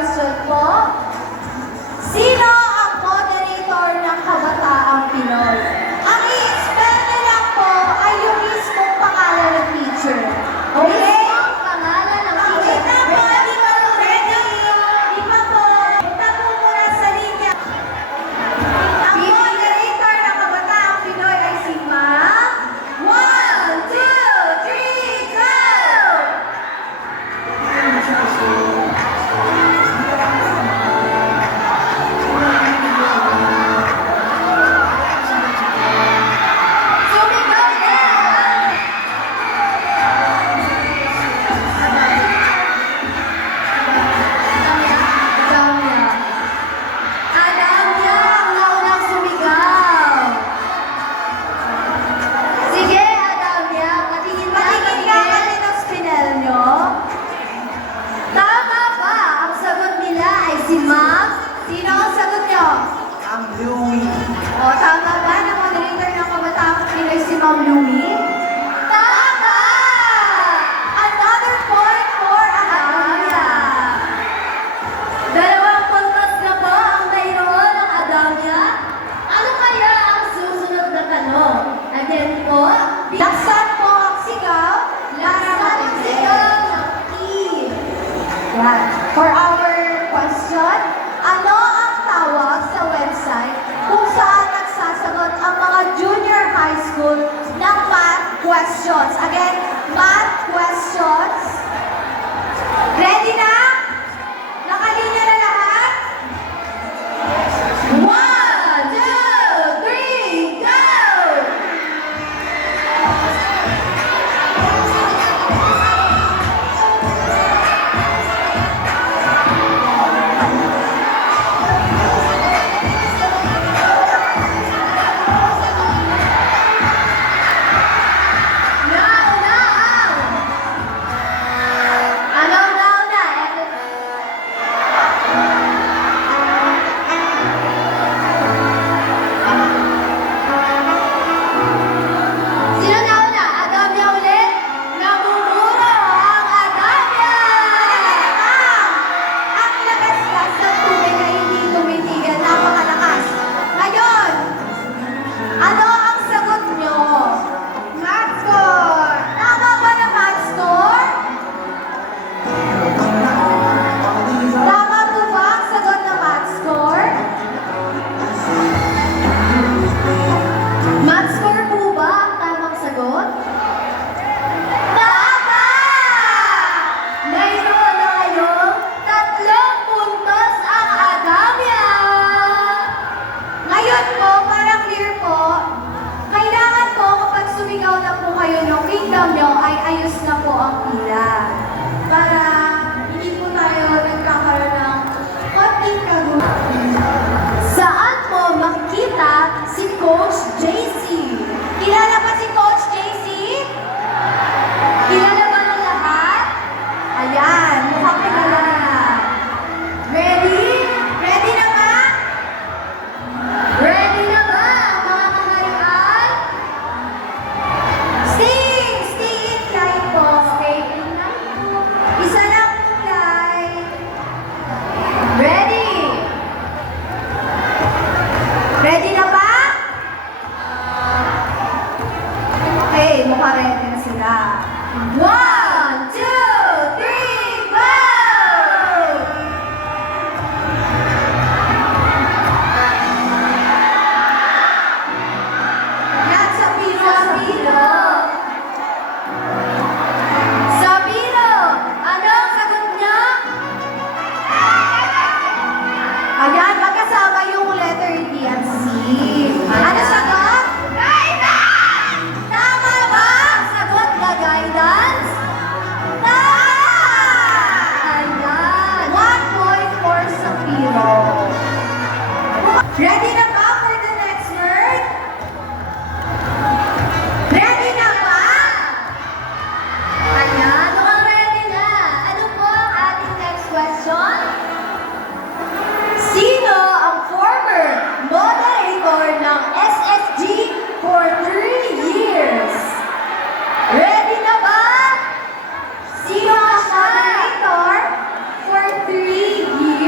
question po. Sino ang moderator ng Kabataang Pinoy? Ang i-spell na lang po ay yung mismong pangalan ng teacher. Okay? Pangalan ng Okay, teacher. tama. Di ba po ready? Di ba po? Punta po muna sa linya. Ang moderator ng Kabataang Pinoy ay si Ma'am. 1, 2, 3, go! Sumigaw na! Adamya. Adamya ang naunang sumigaw. Sige, Adamya. Patingin ka kami ng spinel nyo. Tama ba? Ang sagot nila ay si Ma'am. Sino ang sagot nyo? Ang Louie. O, tama ba na moderator ng Kabataang Pinoy si Ma'am Louie? Tama! Another point for Adamya. Dalawang puntos na po ang mayroon ng Adamya. Ano kaya ang susunod na tanong? Again po, Laksan po ang sigaw. laksan ang sigaw ng E. Yan. For our question, ano ang tawag sa website kung saan nagsasagot ang mga junior high school ng math questions? Again, math questions. Ready na? Nakalinya na lahat? 1, 2, 3, go! Nauna ang! Anong nauna? Sino nauna? Adamya ulit? Namumuro ang Adamya! Ang lakas-las ng tubig ay hindi tumitigil. Napakalakas. Ngayon, ano ang sagot nyo? Math score! Tama ba na math score? Tama po ba ang sagot na math score? Math score po ba ang tamang sagot? Tama! Mayroon na kayong 3 puntos ang Adamya! Ngayon po, para clear po, kailangan po kapag sumigaw na po kayo ng kingdom nyo, ay ayos na po ang pila. Para hindi po tayo nagkakaroon ng konting kaguluhan. Saan po makikita si Coach JC? Kilala ba si Coach JC? Kilala ba ng lahat? Ayan, mukhang kilala na. Ready? Ready na ba? Ready na ba ang mga kaharian? Stay in line po. Stay in line po. Isa lang po line. Ready? Ready na ba? Okay, mukha ready na sila. 1, 2, 3, go! Yan, sa pilo. Sa pilo. Ano ang sagot niya? Ayan, magkasama yung letter D at C. Ano sagot? Guidance! Tama ba? Sagot na guidance? Tama! Ayan. 1 point for Sapiro. Ready na ba for the next word? Ready na ba? Ayan, mukhang ready na. Ano po ang ating next question? Sino ang former moderator ng SSG for 3 years? Ready na ba? Sino ang moderator for 3 years?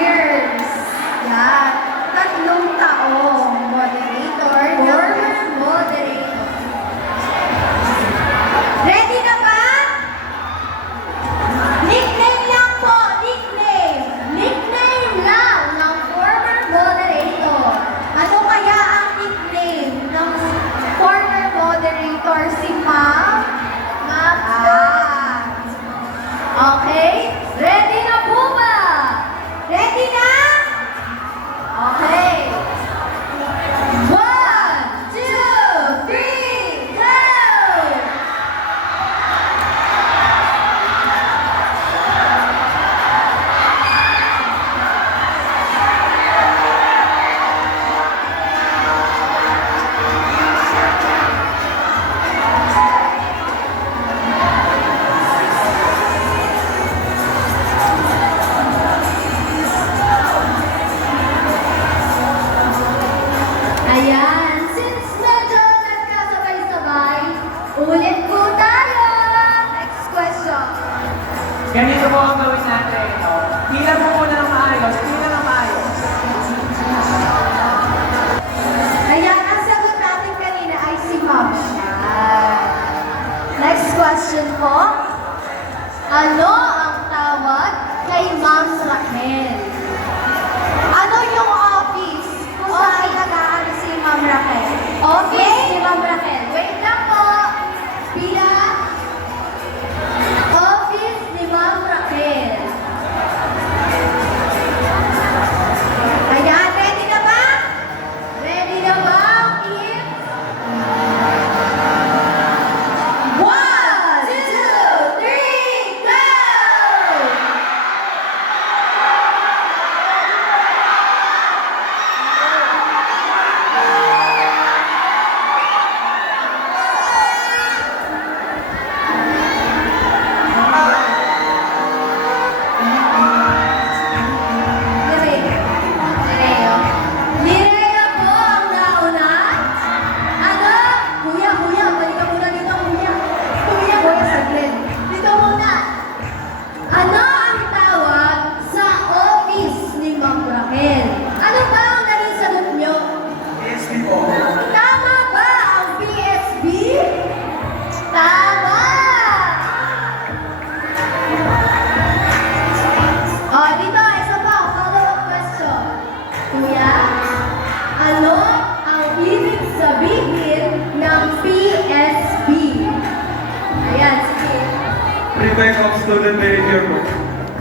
Prefect of Student Behavior po.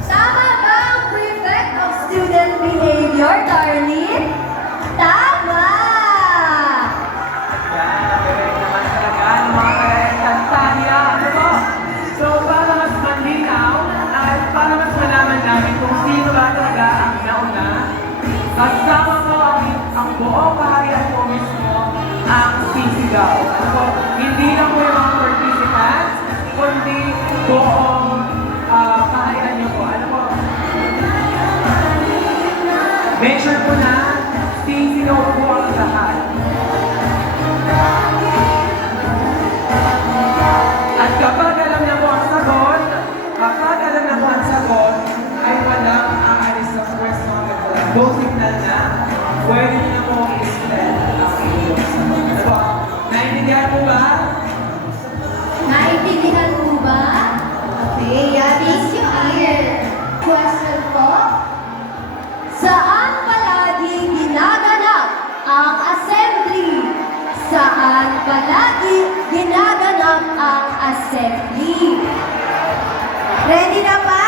Tama ba ang prefect of student behavior, Darlene? Tama! Yan, galing naman talaga ng mga Tanya. Ano po? So, para mas malinaw at para mas malaman namin kung sino ba talaga ang nauna, kasama po ang buong kaharian po mismo ang sisigaw. Ano po? Hindi lang po yung mga participants, kundi buong kaharian niyo po. Ano po? Make sure po na sisigaw po ang lahat. At kapag alam na po ang sagot, ay walang aalis sa pwesto hanggang wala. Go signal na, pwede niyo na po i-spell ang inyong sagot. Ano po? Naintindihan po ba? Naintindihan mo ba? Okay, yan is clear. Question po. Saan palagi ginaganap ang assembly? Saan palagi ginaganap ang assembly? Ready na ba?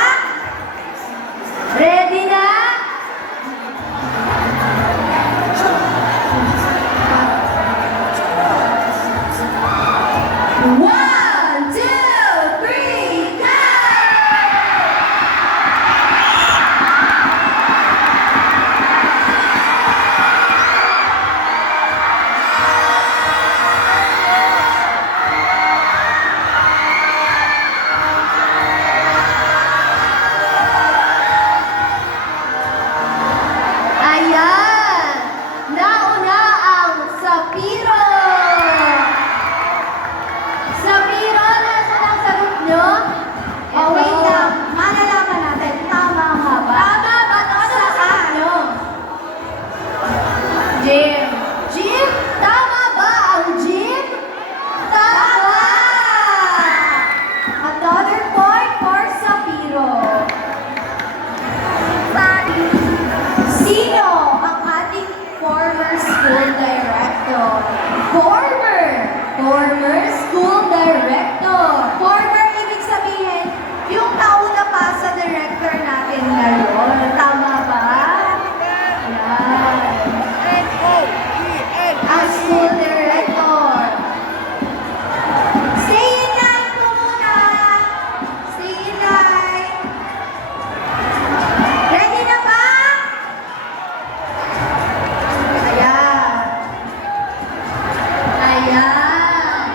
Ready na? One, two, three, go! Ayan! Nauna ang Sapiro! Sapiro, nasa ang sagot nyo? Oh, wait lang. Malalaman natin. Tama nga ba? Tama ba ito sa sagot nyo? Jim. Jim? Tama ba ang Jim? Tama! Another point for Sapiro. Sino ang ating former school director? Former school director. Former, ibig sabihin, yung nauna pa sa director natin ngayon. Tama ba? Yan. Ang school director. Stay in line po muna. Stay in line. Ready na ba? Ayan. Ayan.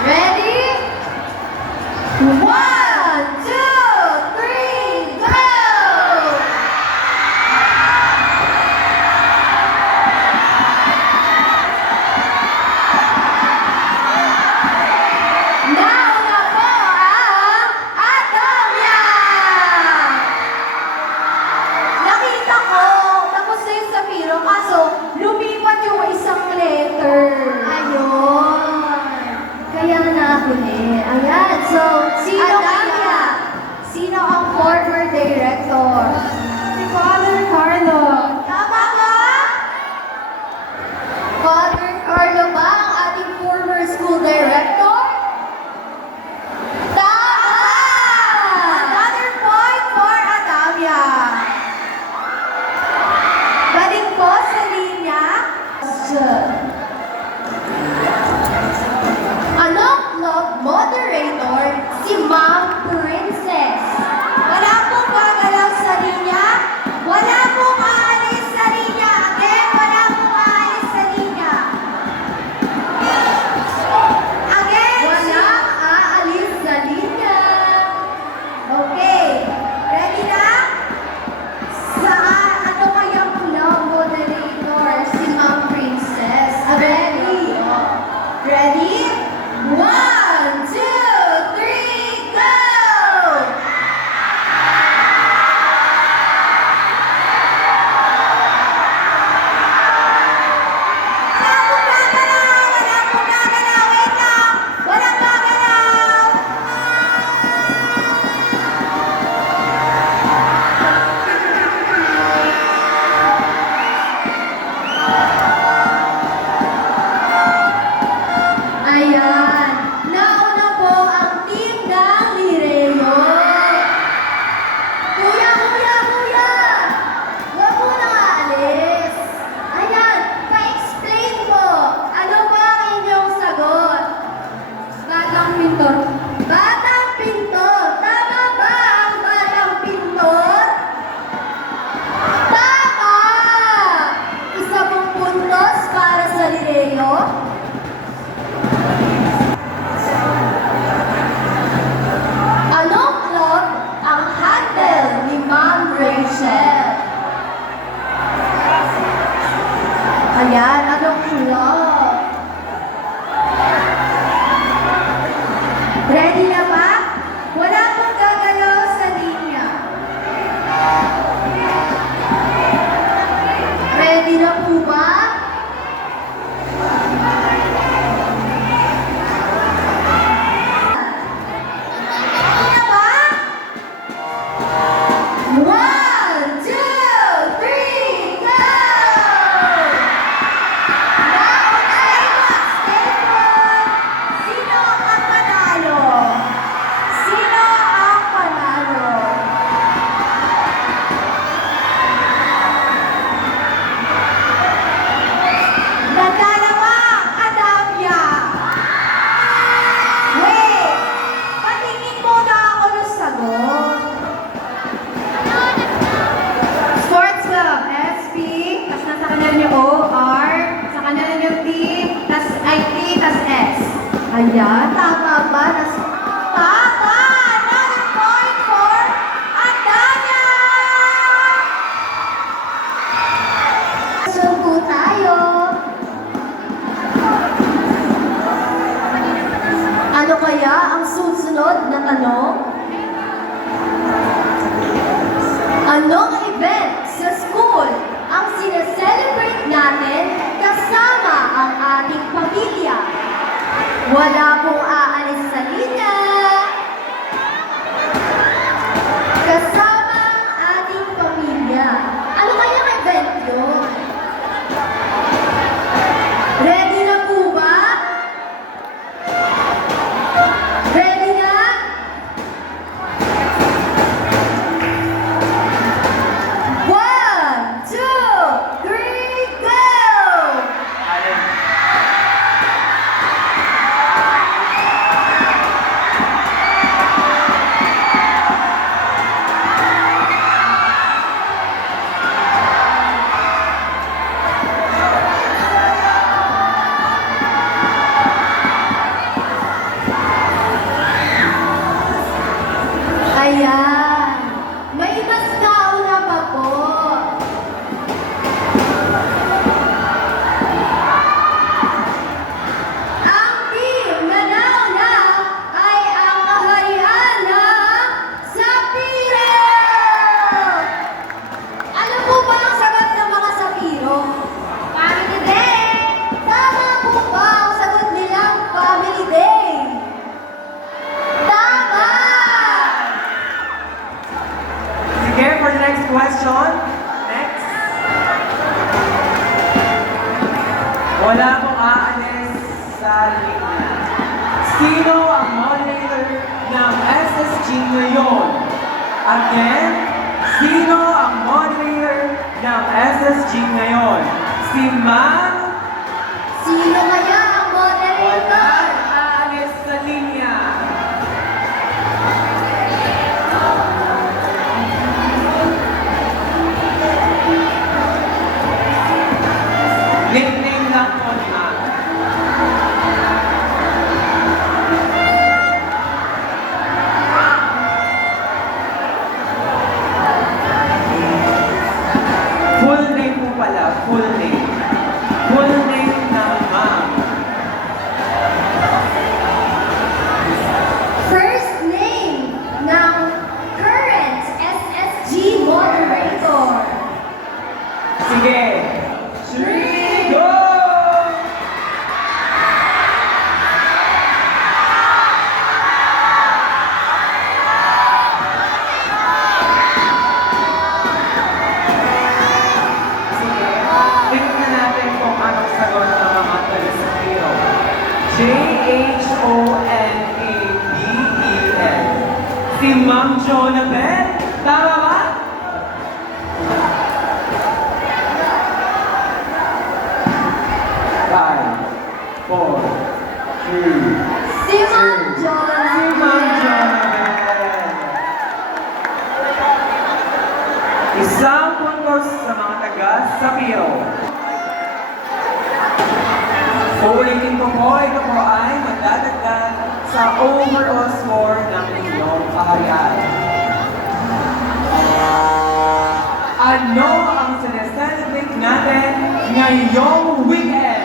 Ready? One, two, three, go! Nauna po ang Atomia! Nakita ko, tapos na yung Sapiro, kaso lumipat yung isang letter. Ayun. Kaya nahuli. Ayan. So, Sino Atomia. kaya? Sino ang former director? Si Father Carlo. Tama ba? Father Carlo ba ang ating former school director? Tama! Another point for Adamia. Balik po sa linya. Anong club moderator si Ma'am Princess? Wala pong gagalaw sa linya. Wala pong aalis sa linya. Again, wala pong aalis sa linya. Again. Walang aalis sa linya. Okay. Ready na? Sa ano kayang club moderator si Ma'am Princess? Ayan, anong club? Ready na ba? Wala pong gagalaw sa linya. Ready na po ba? Ready na ba? 1, 2, 3, go! Sino ang panalo? Sino ang panalo? Nagdalawa ang kadamya. Wait! Patingin muna ako ng sagot. Sports Club, SP, tas nasa kanya niyo O, R, sa kanya niyo T, tas IT, tas S. Ayan, tama ba? Tama! Another point for Adanya! Question po tayo. Ano kaya ang susunod na tanong? Anong event sa school ang sineselebrate natin kasama ang ating pamilya? Wala pong aalis sa linya. Kasama ang ating pamilya. Ano kayang event yun? Ready na po ba? Ready na? One, two, three, go! Ayan. May mas nauna pa po. Ang team na nauna ay ang kaharian ng Sapiro! Ano po ba ang sagot ng mga Sapiro? Family Day! Tama po ba ang sagot nilang Family Day? Tama! Sige, for the next question. Next. Wala pong aalis sa linya. Sino ang moderator ng SSG ngayon? Again, sino ang moderator ng SSG ngayon? Si Ma'am? Sino kaya ang Wala moderator? aalis sa linya. Nickname lang po ni Ma'am. Full name po pala, full name. Full name ng Ma'am. First name ng current SSG moderator. Sige. 3, go! Sige. Tingnan natin kung anong sagot ng mga taga-Sapiro. Johonabel. Si Ma'am Jonabel. Tama ba? Five, four, three. Si Ma'am John. Si Ma'am Jonabel. Isang puntos sa mga taga-Sapiro. Uulitin ko po, ito po ay magdadagdag sa overall score ng inyong kaharian. Ano ang sineselebrate natin ngayong weekend.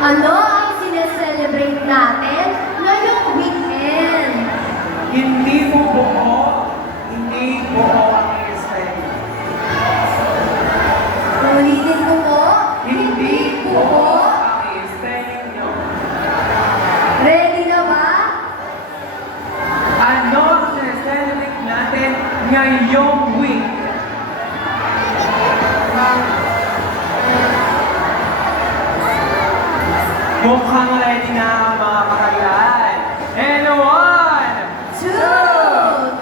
Ano ang sineselebrate natin ngayong weekend? Hindi po buo ang hairstyle. Ulitin ko po. Hindi buo ang hairstyle niyo. Ready na ba? Ano ang sineselebrate natin ngayong week? Mukhang ready na ang mga kaharian. And 1, 2,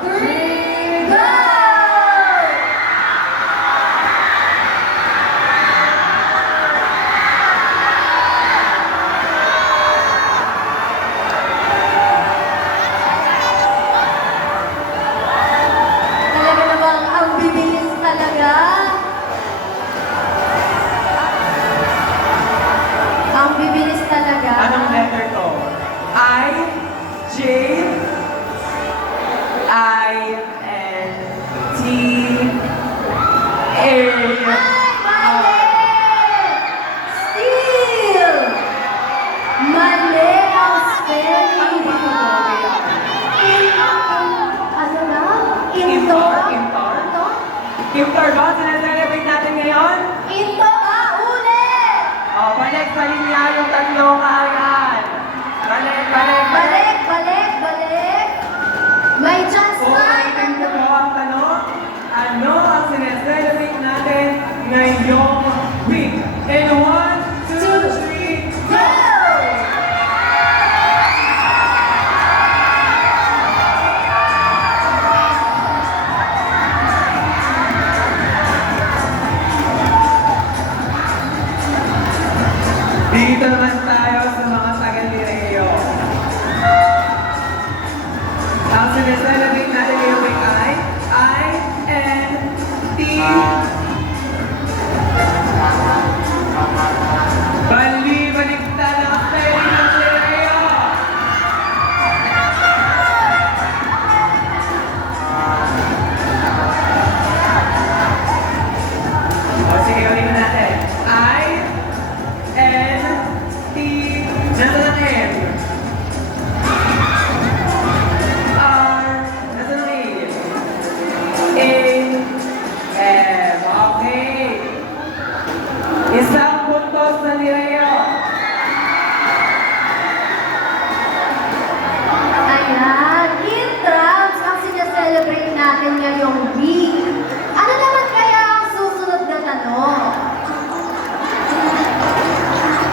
3, go! Talaga namang ang bibilis talaga. Ang bibilis talaga. anong letter to? I, J, I, N, T, A. Mali! Still! Mali ang spelling. Ano na? Into? Intor? Into? Intor ba? Sineselebrate natin ngayon? Into ka! Ulit! Balik sa linya yung tatlong kaharian. Balik. Balik! Balik! Balik! May chance Kung na! ulitin ko po ang tanong, ano ang sineselebrate natin ngayong week? In 1, 2, 3, Go! Dito naman tayo sa mga taga-Lireo. Ang sineselebrate natin ngayong week ay I-N-T. Bali-baligtad ang spelling ng Lireo. O sige, ulit natin. I-N-T. Nasaan ang N? R. Nasaan ang A? A-M. Okay. Isang puntos na Lireo. Ayan, Intrams ang sineselebrate natin ngayong week. Ano naman kaya ang susunod na tanong?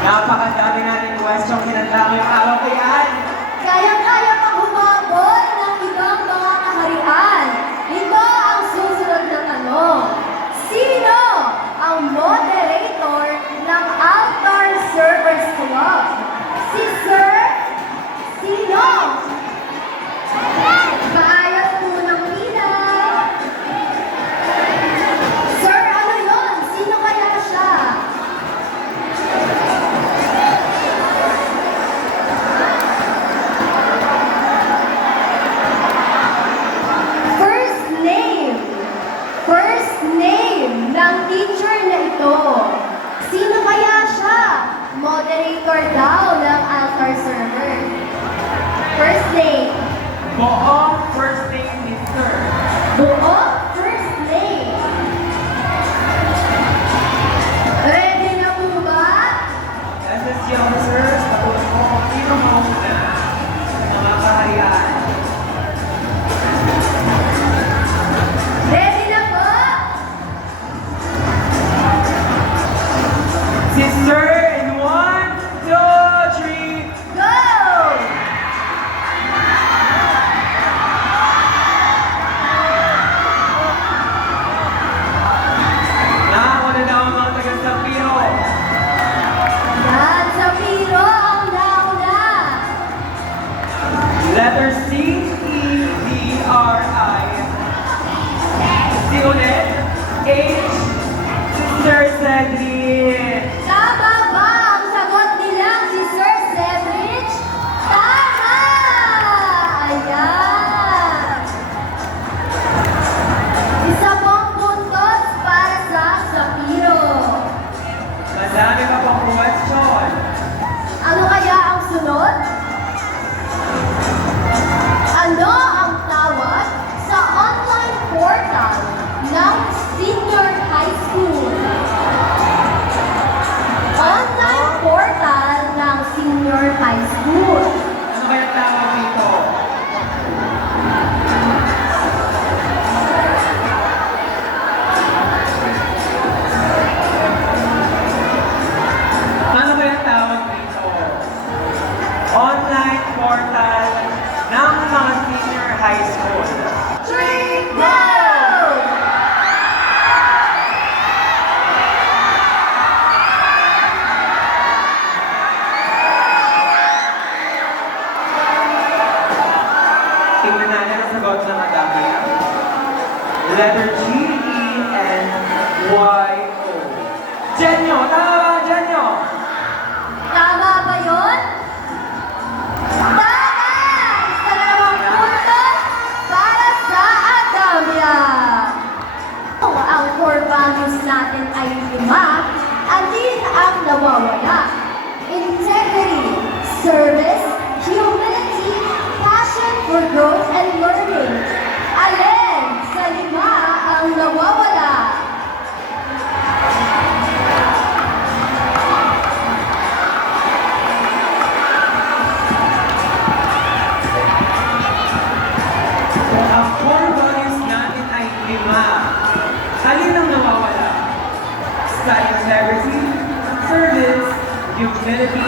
Napakadami natin question kinanda ngayong araw ko yan. Kaya-kaya pang humabol ng ibang mga kaharian. Ito ang susunod na tanong. Sino ang moderator ng Altar Servers Club? Si Sir? Sino? Kaayat po ng pila. Sir, ano yun? Sino kaya siya? First name ng teacher na ito. Sino kaya siya? Moderator daw ng Altar Server. First name. Buong first name ni Sir. Buo, first name. Ready na po ba? SSG officers, tapos po kung sino mauna sa mga kaharian. Ready na po? Si Sir in 1, 2, 3. Go! Letter G, E, N, Y, O. Genyo, tama ba, Genyo? Tama ba yun? Tama! Isa na namang puntos para sa Adamya. Kung ang core values natin ay 5, alin ang nawawala? Integrity, service, humility, passion for growth and learning. Alin sa 5 ang nawawala? Ang core values natin ay 5. Alin ang nawawala? Sa integrity, service, humility,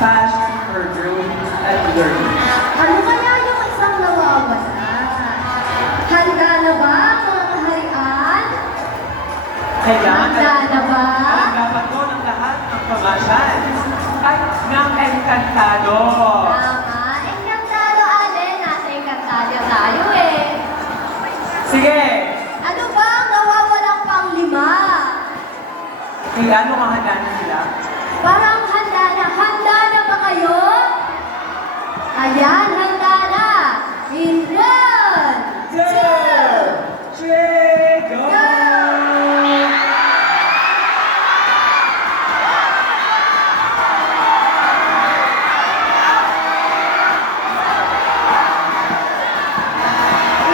passion for growth and learning. Ano kaya yung isang nawawala? Handa na ba mga kaharian? Kailangan Handa na ba? dapat ko ng lahat ng pamasyal at ng engkantado. Tama. Engkantado, Allen. Nasa engkantado tayo eh. Sige, Ano ba ang nawawalang pang-5? kaya ano mahanda na sila? Parang handa na. Handa na ba kayo? Ayan, handa na. In 1, 2, 3, go! go!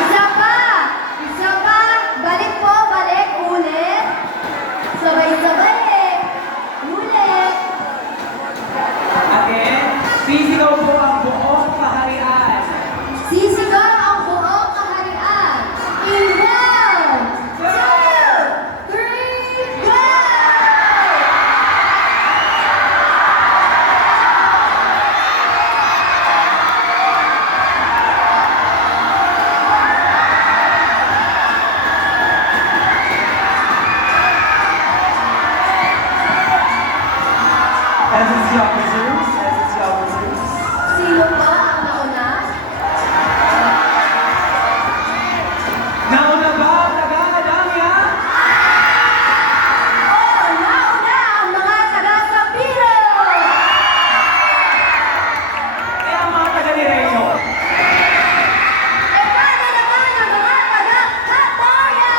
Isa pa! Isa pa! Balik po, balik, ulit. Sabay-sabay eh. Ulit. Again, sisigaw po ang buong kaharian. Sisigaw ang buong kaharian. In 1, 2, 3, go! SSC officers, SSC officers. Sino po ang nauna? Nauna ba ang taga-Adamya? Oh, nauna ang mga taga-Sapiro! Eh, ang mga taga-Diretso. E paano naman ang mga taga-Kataya?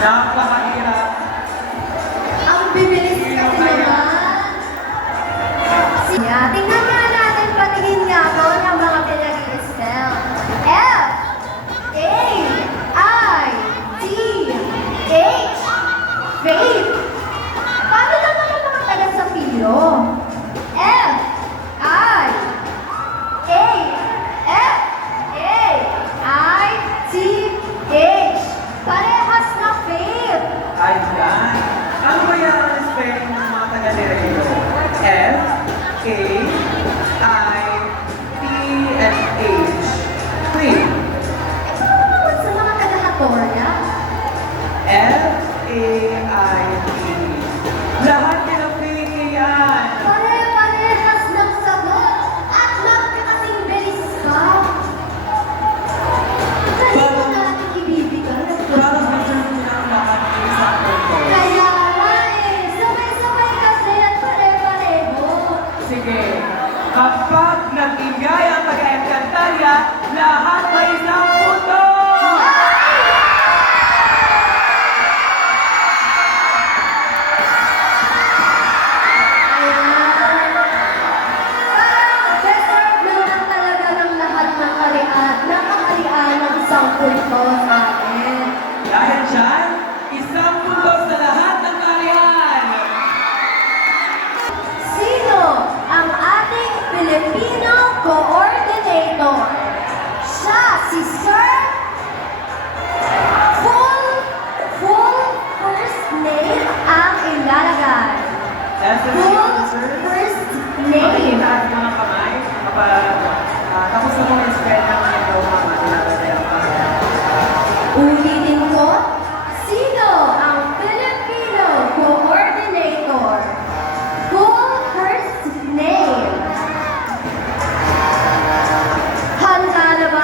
Napakahirap. Ang bibilis kasi naman. Tingnan nga natin, patingin nga po ng mga pinag-i-spell. F, A, I, T, H, faith. Paano naman ang mga taga-Sapiro? F, I, A, F, A, I, T, H. Parehas na faith. Ayan. Ano ba yan ang spelling ng mga taga-Diretso? F, A, I, T, and H. Wait. Ito naman sa mga taga-Hatoria. F, A, I, T. Lahat pinag-faith yan. Pare-parehas ng sagot at magkakasing bilis ka. Kanino natin ibibigay? Parang return ko na ang lahat ng example ko. Kaya nga eh, sabay-sabay kasi at pare-pareho. Sige. Kapag nagbigay ang taga-Encantadia, lahat may isang punto! Parang deserve naman talaga ng lahat ng kaharian ng isang punto sa atin. Dahil dyan, isang punto sa lahat ng karihan! Sino ang ating Filipino coordinator? Siya si Sir Full first name ang ilalagay. SSC Full officers, first name. makikitaas mo ng kamay kapag tapos na mong i-spread ng mga diploma, nilalagay ang pangalan. Ulitin ko, sino ang Filipino coordinator? Full first name. Handa na ba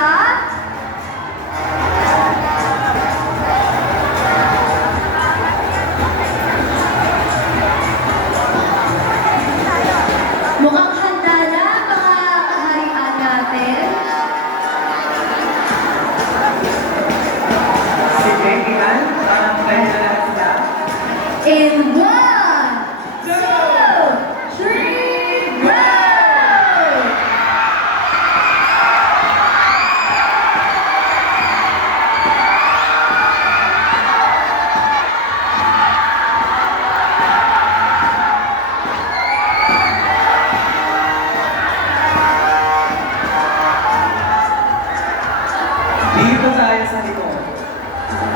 Dito tayo sa likod.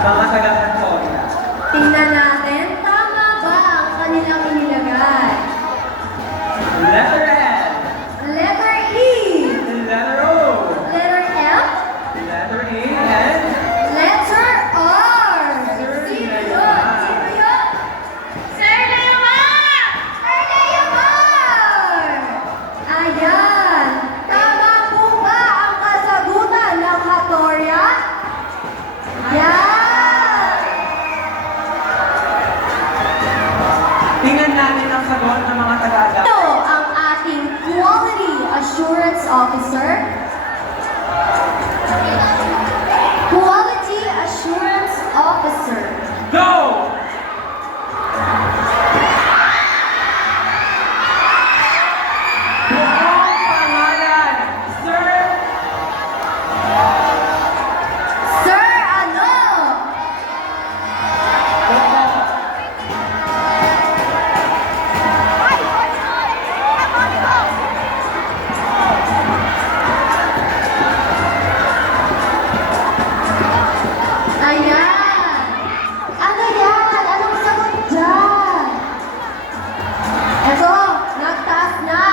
Mga taga-Antonia. Tingnan natin, tama ba ang kanilang inilagay? Letter L. Letter E. Letter O. Letter F. Letter A. And Letter R. Sir Sino Leo yun? Mar. Sino yun? Sir Leo Mar! Sir Leo Mar! Ayan. Tama po ba ang kasagutan ng Hatoria? Ayan. tingnan natin ang sagot ng mga taga-Agap. Ito ang ating Quality Assurance Officer. Quality Assurance Officer. Go! Buong pangalan, Sir Sir, ano? Ayan. Ano yan? Anong sagot dyan? Eto, nagtaas na.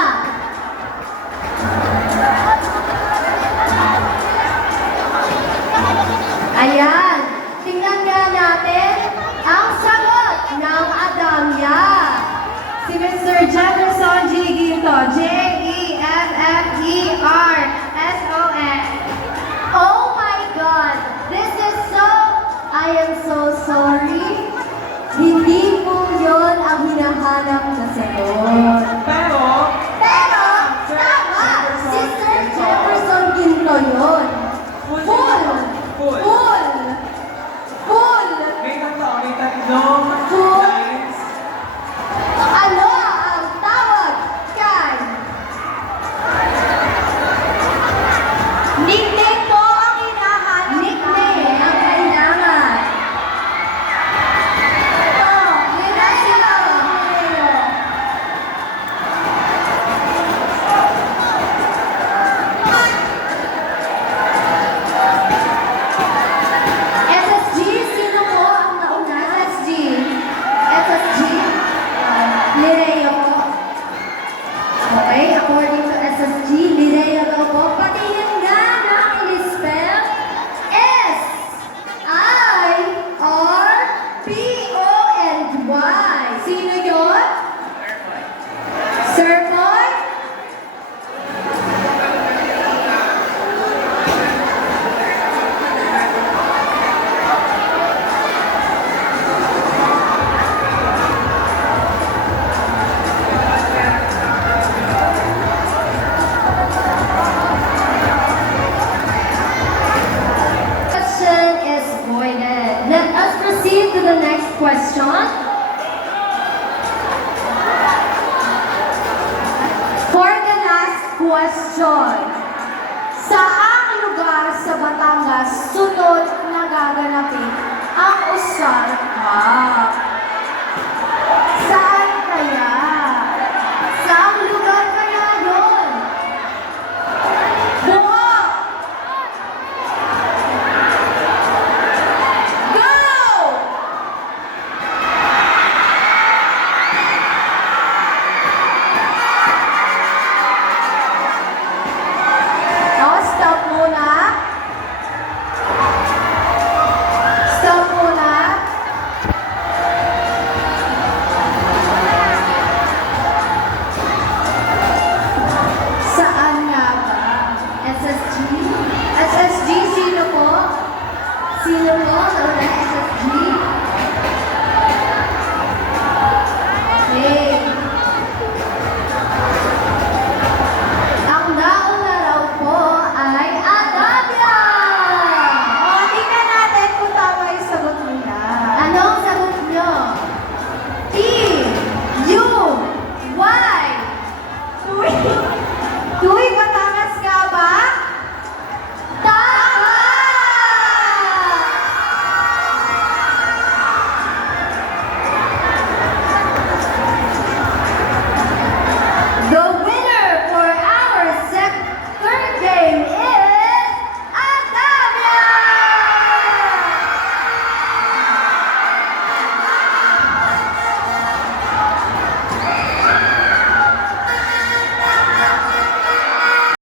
Ayan. Tingnan nga natin ang sagot ng Adamya. Si Mr. Jefferson G. Ginto. Jeffferson. Oh my God! This is so... I am so sorry. Hindi po yun ang hinahanap na sagot. Pero, Pero, tama! Si Sir Jefferson Ginto yun. full. Full! Full. Full! Full! May tatlong Full. lines. Ano ang tawag kay Nickname po ang hinahanap nickname ang kailangan? Ito, Lireo. SSG, sino po ang nauna? SSG. SSG. Lireo po. Okay, according to SSG, Lireo daw po. Pati yun nga na in-spell S, I, R, P, O, and Y. Sino yun? Sir Boy? Question is voided. Let us proceed to the next question. For the last question, saang lugar sa Batangas sunod na gaganapin ang Usar Cup?